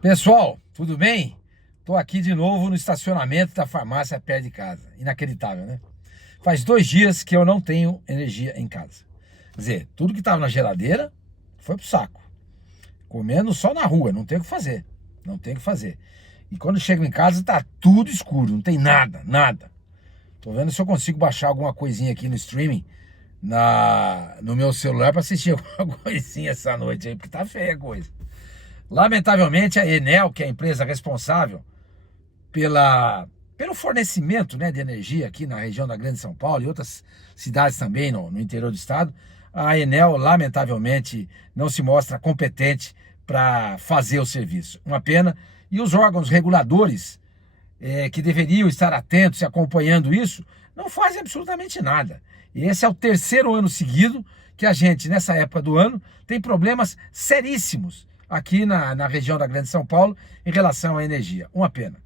Pessoal, tudo bem? Tô aqui de novo no estacionamento da farmácia perto de casa. Inacreditável, né? Faz 2 dias que eu não tenho energia em casa. Quer dizer, tudo que estava na geladeira foi pro saco. Comendo só na rua, não tem o que fazer. Não tem o que fazer. E quando chego em casa tá tudo escuro, não tem nada, nada. Tô vendo se eu consigo baixar alguma coisinha aqui no streaming no meu celular para assistir alguma coisinha essa noite aí, porque tá feia a coisa. Lamentavelmente, a Enel, que é a empresa responsável pelo fornecimento, né, de energia aqui na região da Grande São Paulo e outras cidades também no interior do estado, a Enel, lamentavelmente, não se mostra competente para fazer o serviço. Uma pena. E os órgãos reguladores, que deveriam estar atentos e acompanhando isso, não fazem absolutamente nada. E esse é o terceiro ano seguido que a gente, nessa época do ano, tem problemas seríssimos aqui na região da Grande São Paulo em relação à energia. Uma pena.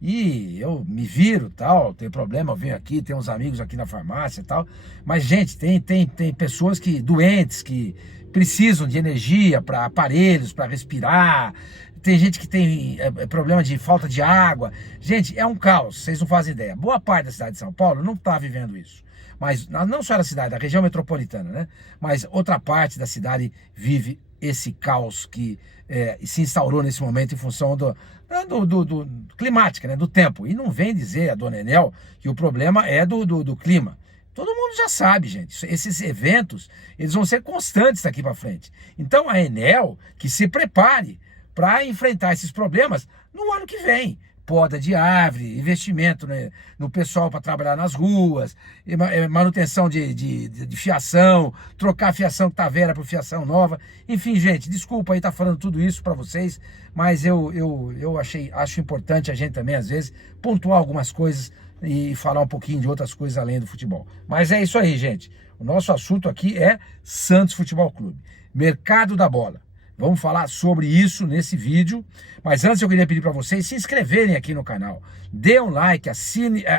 E eu me viro, tal, tem problema, eu venho aqui, tem uns amigos aqui na farmácia e tal. Mas, gente, tem pessoas doentes que precisam de energia para aparelhos, para respirar. Tem gente que tem problema de falta de água. Gente, é um caos, vocês não fazem ideia. Boa parte da cidade de São Paulo não está vivendo isso. Mas não só da cidade, da região metropolitana, né? Mas outra parte da cidade vive esse caos que se instaurou nesse momento em função do climática, né? Do tempo. E não vem dizer a dona Enel que o problema é do clima. Todo mundo já sabe, gente. Esses eventos, eles vão ser constantes daqui para frente. Então a Enel que se prepare para enfrentar esses problemas no ano que vem. Poda de árvore, investimento, né, no pessoal para trabalhar nas ruas, manutenção de fiação, trocar a fiação que está velha por fiação nova. Enfim, gente, desculpa aí estar falando tudo isso para vocês, mas eu acho importante a gente também, às vezes, pontuar algumas coisas e falar um pouquinho de outras coisas além do futebol. Mas é isso aí, gente. O nosso assunto aqui é Santos Futebol Clube, mercado da bola. Vamos falar sobre isso nesse vídeo, mas antes eu queria pedir para vocês se inscreverem aqui no canal. Dê um like,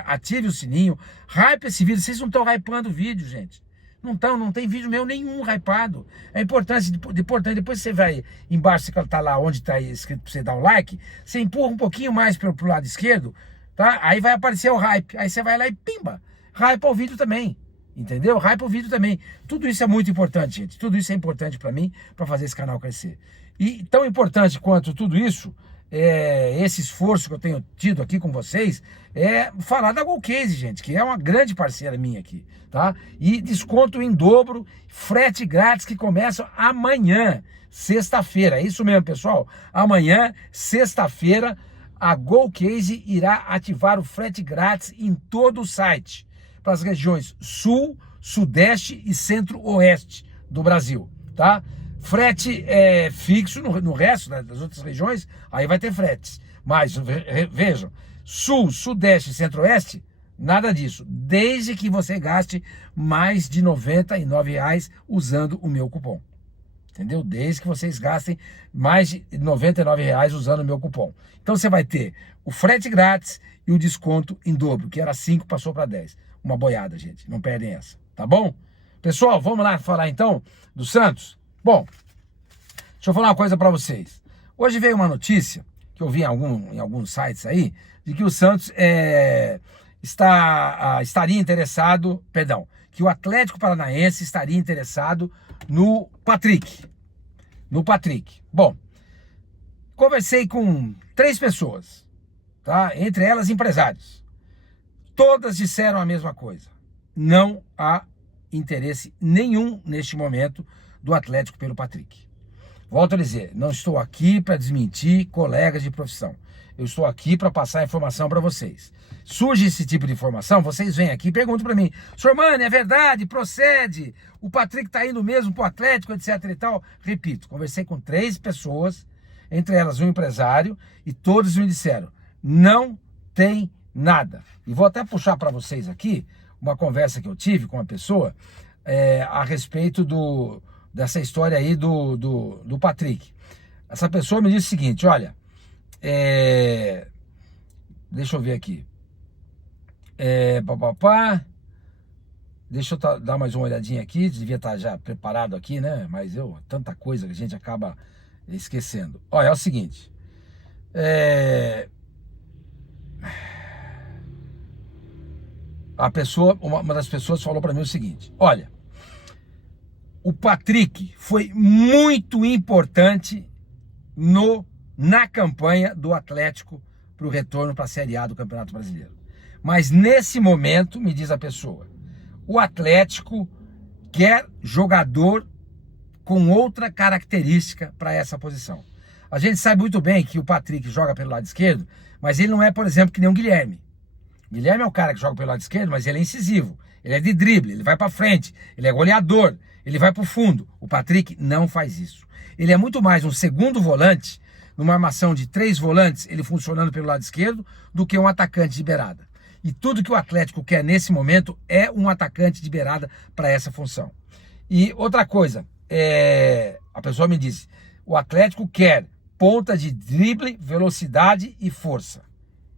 ative o sininho, hype esse vídeo. Vocês não estão hypando o vídeo, gente. Não tem vídeo meu nenhum hypado. É importante, depois você vai embaixo, você tá lá onde está escrito para você dar o like, você empurra um pouquinho mais pro lado esquerdo, tá? Aí vai aparecer o hype, aí você vai lá e pimba, hypa o vídeo também. Entendeu? Hype o vídeo também. Tudo isso é muito importante, gente. Tudo isso é importante para mim, para fazer esse canal crescer. E tão importante quanto tudo isso, esse esforço que eu tenho tido aqui com vocês, é falar da Golcase, gente, que é uma grande parceira minha aqui, tá? E desconto em dobro, frete grátis que começa amanhã, sexta-feira. É isso mesmo, pessoal. Amanhã, sexta-feira, a Golcase irá ativar o frete grátis em todo o site, para as regiões sul, sudeste e centro-oeste do Brasil, tá? Frete fixo no resto, né, das outras regiões, aí vai ter fretes. Mas vejam, sul, sudeste e centro-oeste, nada disso, desde que você gaste mais de R$ 99 usando o meu cupom. Entendeu? Desde que vocês gastem mais de R$ 99 usando o meu cupom. Então você vai ter o frete grátis e o desconto em dobro, que era 5, passou para 10. Uma boiada, gente. Não perdem essa, tá bom? Pessoal, vamos lá falar então do Santos? Bom, deixa eu falar uma coisa para vocês. Hoje veio uma notícia, que eu vi em alguns sites aí, de que o Santos estaria interessado, perdão, que o Atlético Paranaense estaria interessado no Patrick. No Patrick. Bom, conversei com 3 pessoas, tá? Entre elas empresários. Todas disseram a mesma coisa. Não há interesse nenhum neste momento do Atlético pelo Patrick. Volto a dizer, não estou aqui para desmentir colegas de profissão. Eu estou aqui para passar a informação para vocês. Surge esse tipo de informação, vocês vêm aqui e perguntam para mim: senhor Mano, é verdade? Procede? O Patrick está indo mesmo para o Atlético, etc e tal? Repito, conversei com 3 pessoas, entre elas um empresário, e todos me disseram: não tem nada. E vou até puxar para vocês aqui uma conversa que eu tive com uma pessoa a respeito dessa história aí do Patrick. Essa pessoa me disse o seguinte: olha, deixa eu ver aqui. Deixa eu dar mais uma olhadinha aqui. Devia estar já preparado aqui, né? Mas tanta coisa que a gente acaba esquecendo. Olha, é o seguinte: uma das pessoas falou para mim o seguinte: olha, o Patrick foi muito importante na campanha do Atlético para o retorno para a Série A do Campeonato Brasileiro. Mas nesse momento, me diz a pessoa, o Atlético quer jogador com outra característica para essa posição. A gente sabe muito bem que o Patrick joga pelo lado esquerdo, mas ele não é, por exemplo, que nem o Guilherme. O Guilherme é o cara que joga pelo lado esquerdo, mas ele é incisivo, ele é de drible, ele vai para frente, ele é goleador, ele vai para o fundo. O Patrick não faz isso. Ele é muito mais um segundo volante, numa armação de 3 volantes, ele funcionando pelo lado esquerdo, do que um atacante de beirada. E tudo que o Atlético quer nesse momento é um atacante de beirada para essa função. E outra coisa, a pessoa me disse, o Atlético quer ponta de drible, velocidade e força.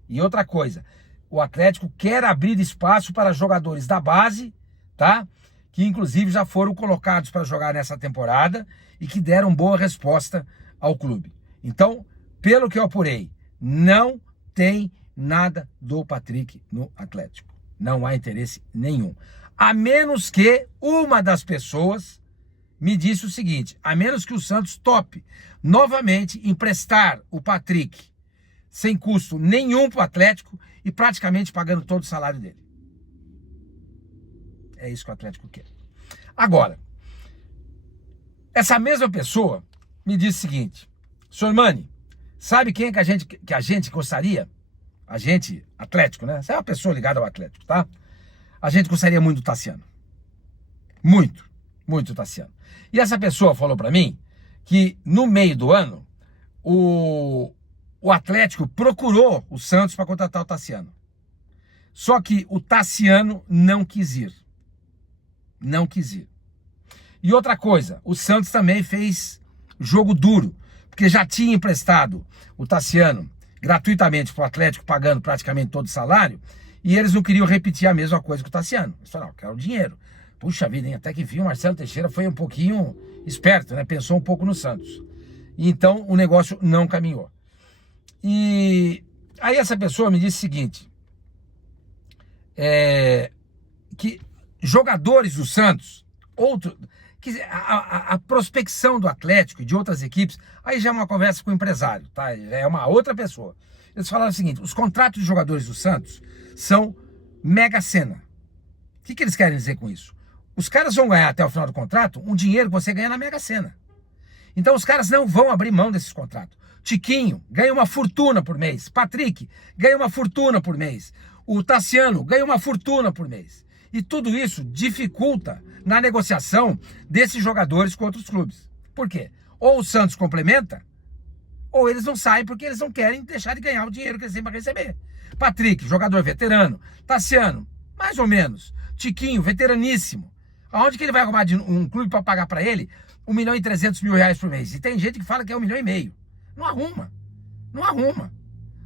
E outra coisa, o Atlético quer abrir espaço para jogadores da base, tá? Que inclusive já foram colocados para jogar nessa temporada e que deram boa resposta ao clube. Então, pelo que eu apurei, não tem nada do Patrick no Atlético. Não há interesse nenhum. A menos que uma das pessoas me disse o seguinte, a menos que o Santos tope novamente emprestar o Patrick sem custo nenhum para o Atlético e praticamente pagando todo o salário dele. É isso que o Atlético quer. Agora, essa mesma pessoa me disse o seguinte, Sormani, sabe quem é que a gente gostaria? A gente, Atlético, né? Você é uma pessoa ligada ao Atlético, tá? A gente gostaria muito do Tassiano. Muito, muito do Tassiano. E essa pessoa falou para mim que no meio do ano o Atlético procurou o Santos para contratar o Tassiano. Só que o Tassiano não quis ir. Não quis ir. E outra coisa, o Santos também fez jogo duro, porque já tinha emprestado o Tassiano gratuitamente para o Atlético, pagando praticamente todo o salário, e eles não queriam repetir a mesma coisa que o Tassiano. Eles falaram, não, quero o dinheiro. Puxa vida, hein? Até que enfim o Marcelo Teixeira foi um pouquinho esperto, né? Pensou um pouco no Santos. E então o negócio não caminhou. E aí essa pessoa me disse o seguinte, que jogadores do Santos, a prospecção do Atlético e de outras equipes, aí já é uma conversa com o empresário, tá? Já é uma outra pessoa. Eles falaram o seguinte, os contratos de jogadores do Santos são mega sena. O que eles querem dizer com isso? Os caras vão ganhar até o final do contrato um dinheiro que você ganha na mega sena. Então os caras não vão abrir mão desses contratos. Tiquinho ganha uma fortuna por mês. Patrick ganha uma fortuna por mês. O Tassiano ganha uma fortuna por mês. E tudo isso dificulta na negociação desses jogadores com outros clubes. Por quê? Ou o Santos complementa, ou eles não saem porque eles não querem deixar de ganhar o dinheiro que eles têm para receber. Patrick, jogador veterano. Tassiano, mais ou menos. Tiquinho, veteraníssimo. Aonde que ele vai arrumar um clube para pagar para ele 1.300.000 reais por mês? E tem gente que fala que é 1,5 milhão. Não arruma. Não arruma.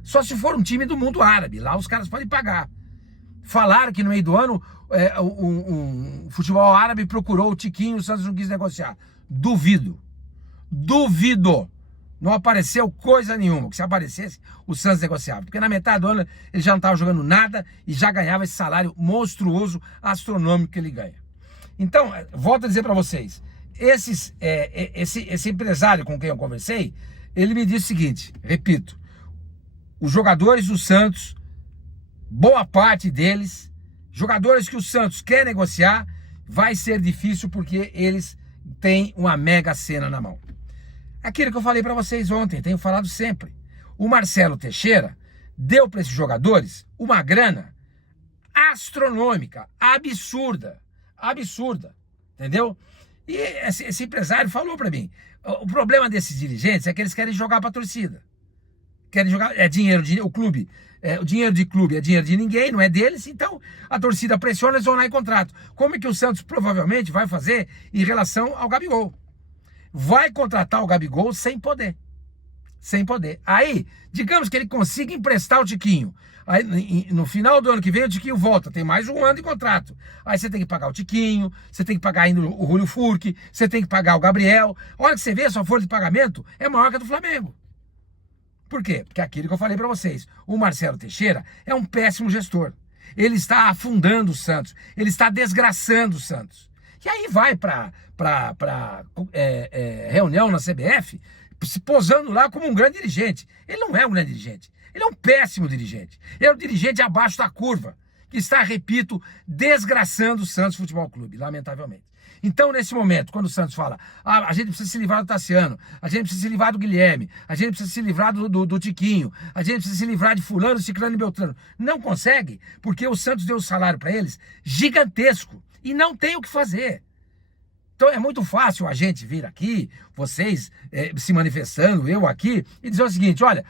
Só se for um time do mundo árabe. Lá os caras podem pagar. Falaram que no meio do ano o futebol árabe procurou o Tiquinho, o Santos não quis negociar. Duvido. Duvido. Não apareceu coisa nenhuma. Que se aparecesse, o Santos negociava. Porque na metade do ano ele já não estava jogando nada e já ganhava esse salário monstruoso, astronômico que ele ganha. Então, volto a dizer para vocês, esse empresário com quem eu conversei, ele me disse o seguinte, repito, os jogadores do Santos, boa parte deles, jogadores que o Santos quer negociar, vai ser difícil porque eles têm uma mega sena na mão. Aquilo que eu falei para vocês ontem, tenho falado sempre. O Marcelo Teixeira deu para esses jogadores uma grana astronômica, absurda, entendeu? E esse empresário falou para mim, o problema desses dirigentes é que eles querem jogar para a torcida. Querem jogar, é dinheiro de o clube, o dinheiro de clube é dinheiro de ninguém, não é deles, então a torcida pressiona, eles vão lá em contrato. Como é que o Santos provavelmente vai fazer em relação ao Gabigol? Vai contratar o Gabigol sem poder. Sem poder. Aí, digamos que ele consiga emprestar o Tiquinho. Aí, no final do ano que vem, o Tiquinho volta. Tem mais um ano de contrato. Aí você tem que pagar o Tiquinho, você tem que pagar ainda o Julio Furque, você tem que pagar o Gabriel. A hora que você vê, a sua folha de pagamento é maior que a do Flamengo. Por quê? Porque aquilo que eu falei para vocês, o Marcelo Teixeira é um péssimo gestor. Ele está afundando o Santos, ele está desgraçando o Santos. E aí vai para reunião na CBF, se posando lá como um grande dirigente. Ele não é um grande dirigente, ele é um péssimo dirigente. Ele é um dirigente abaixo da curva, que está, repito, desgraçando o Santos Futebol Clube, lamentavelmente. Então, nesse momento, quando o Santos fala, a gente precisa se livrar do Tassiano, a gente precisa se livrar do Guilherme, a gente precisa se livrar do Tiquinho, a gente precisa se livrar de fulano, ciclano e beltrano. Não consegue, porque o Santos deu um salário para eles gigantesco e não tem o que fazer. Então é muito fácil a gente vir aqui, vocês se manifestando, eu aqui, e dizer o seguinte, olha,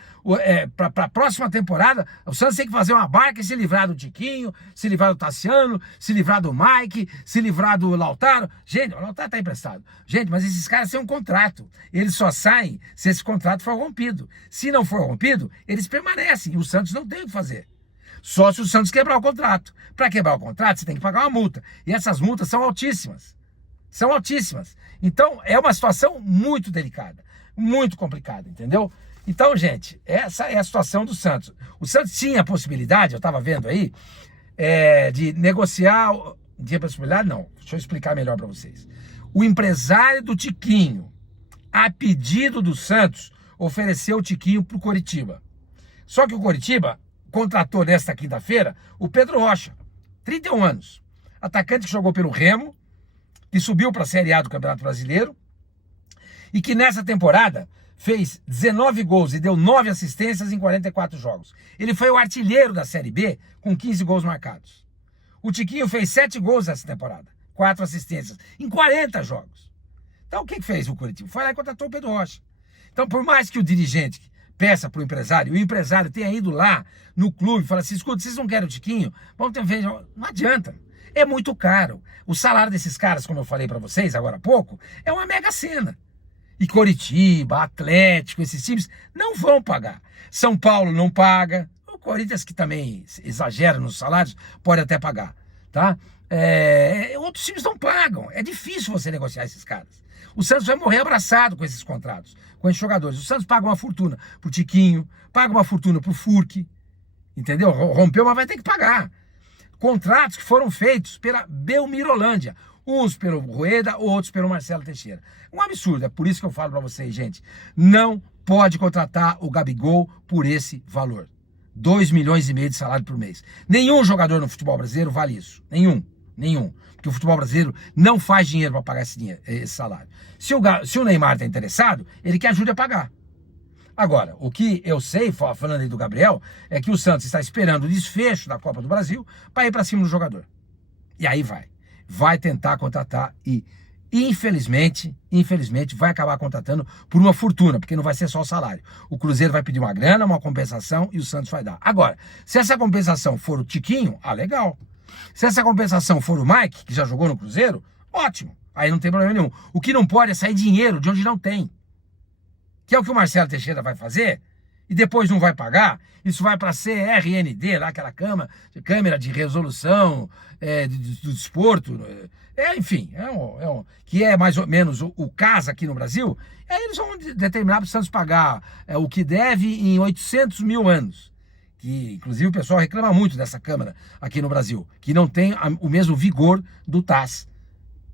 para a próxima temporada, o Santos tem que fazer uma barca e se livrar do Tiquinho, se livrar do Tassiano, se livrar do Mike, se livrar do Lautaro. Gente, o Lautaro está emprestado. Gente, mas esses caras têm um contrato. Eles só saem se esse contrato for rompido. Se não for rompido, eles permanecem. E o Santos não tem o que fazer. Só se o Santos quebrar o contrato. Para quebrar o contrato, você tem que pagar uma multa. E essas multas são altíssimas. São altíssimas. Então, é uma situação muito delicada, muito complicada, entendeu? Então, gente, essa é a situação do Santos. O Santos tinha a possibilidade, eu estava vendo aí, de negociar... Tinha possibilidade? Não. Deixa eu explicar melhor para vocês. O empresário do Tiquinho, a pedido do Santos, ofereceu o Tiquinho para o Coritiba. Só que o Coritiba contratou nesta quinta-feira o Pedro Rocha, 31 anos. Atacante que jogou pelo Remo, que subiu para a Série A do Campeonato Brasileiro e que nessa temporada fez 19 gols e deu 9 assistências em 44 jogos. Ele foi o artilheiro da Série B com 15 gols marcados. O Tiquinho fez 7 gols nessa temporada, 4 assistências em 40 jogos. Então o que fez o Coritiba? Foi lá e contratou o Pedro Rocha. Então por mais que o dirigente peça para o empresário, e o empresário tenha ido lá no clube e fala assim, escuta, vocês não querem o Tiquinho? Vamos ter vez. Não adianta. É muito caro. O salário desses caras, como eu falei para vocês agora há pouco, é uma mega sena. E Coritiba, Atlético, esses times não vão pagar. São Paulo não paga. O Corinthians, que também exagera nos salários, pode até pagar. Tá? Outros times não pagam. É difícil você negociar esses caras. O Santos vai morrer abraçado com esses contratos, com esses jogadores. O Santos paga uma fortuna pro Tiquinho, paga uma fortuna pro Furque. Entendeu? Rompeu, mas vai ter que pagar. Contratos que foram feitos pela Belmirolândia, uns pelo Rueda, outros pelo Marcelo Teixeira. Um absurdo, é por isso que eu falo para vocês, gente, não pode contratar o Gabigol por esse valor. 2,5 milhões de salário por mês. Nenhum jogador no futebol brasileiro vale isso, nenhum. Porque o futebol brasileiro não faz dinheiro para pagar esse salário. Se o Neymar está interessado, ele que ajude a pagar. Agora, o que eu sei, falando aí do Gabriel, é que o Santos está esperando o desfecho da Copa do Brasil para ir para cima do jogador. E aí vai tentar contratar e, infelizmente, vai acabar contratando por uma fortuna, porque não vai ser só o salário. O Cruzeiro vai pedir uma grana, uma compensação e o Santos vai dar. Agora, se essa compensação for o Tiquinho, legal. Se essa compensação for o Mike, que já jogou no Cruzeiro, ótimo. Aí não tem problema nenhum. O que não pode é sair dinheiro de onde não tem. Que é o que o Marcelo Teixeira vai fazer, e depois não vai pagar. Isso vai para a CRND, lá aquela câmera de resolução do desporto, enfim, que é mais ou menos o caso aqui no Brasil. Aí eles vão determinar para o Santos pagar o que deve em 800 mil anos. Que, inclusive, o pessoal reclama muito dessa câmara aqui no Brasil, que não tem o mesmo vigor do TAS,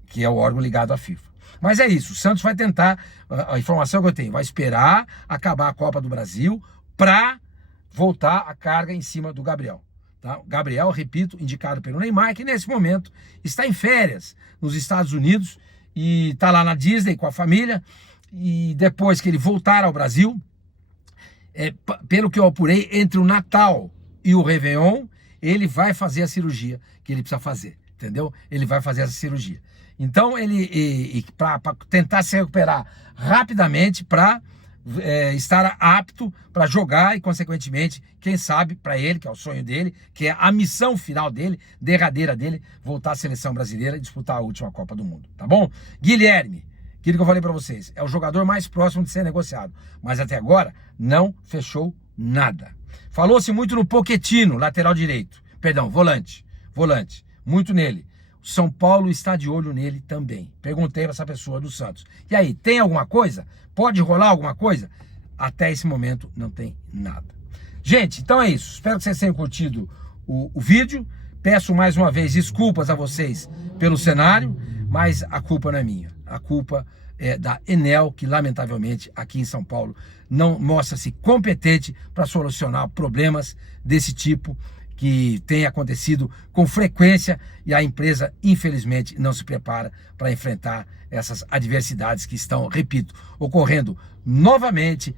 que é o órgão ligado à FIFA. Mas é isso, o Santos vai tentar, a informação que eu tenho, vai esperar acabar a Copa do Brasil para voltar a carga em cima do Gabriel. Tá? O Gabriel, repito, indicado pelo Neymar, que nesse momento está em férias nos Estados Unidos e está lá na Disney com a família. E depois que ele voltar ao Brasil, pelo que eu apurei, entre o Natal e o Réveillon, ele vai fazer a cirurgia que ele precisa fazer, entendeu? Ele vai fazer essa cirurgia. Então, para tentar se recuperar rapidamente, para estar apto para jogar e, consequentemente, quem sabe, para ele, que é o sonho dele, que é a missão final dele, derradeira dele, voltar à seleção brasileira e disputar a última Copa do Mundo, tá bom? Guilherme, aquilo que eu falei para vocês, é o jogador mais próximo de ser negociado, mas até agora não fechou nada. Falou-se muito no Pochettino, lateral direito, perdão, volante, muito nele. São Paulo está de olho nele também. Perguntei para essa pessoa do Santos. E aí, tem alguma coisa? Pode rolar alguma coisa? Até esse momento não tem nada. Gente, então é isso. Espero que vocês tenham curtido o vídeo. Peço mais uma vez desculpas a vocês pelo cenário, mas a culpa não é minha. A culpa é da Enel, que lamentavelmente aqui em São Paulo não mostra-se competente para solucionar problemas desse tipo que tem acontecido com frequência, e a empresa infelizmente não se prepara para enfrentar essas adversidades que estão, repito, ocorrendo novamente.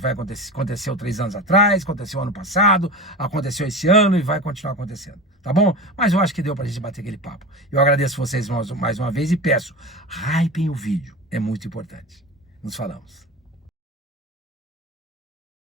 Vai acontecer, aconteceu 3 anos atrás, aconteceu ano passado, aconteceu esse ano e vai continuar acontecendo, tá bom? Mas eu acho que deu pra gente bater aquele papo. Eu agradeço vocês mais uma vez e peço, hypem o vídeo, é muito importante. Nos falamos.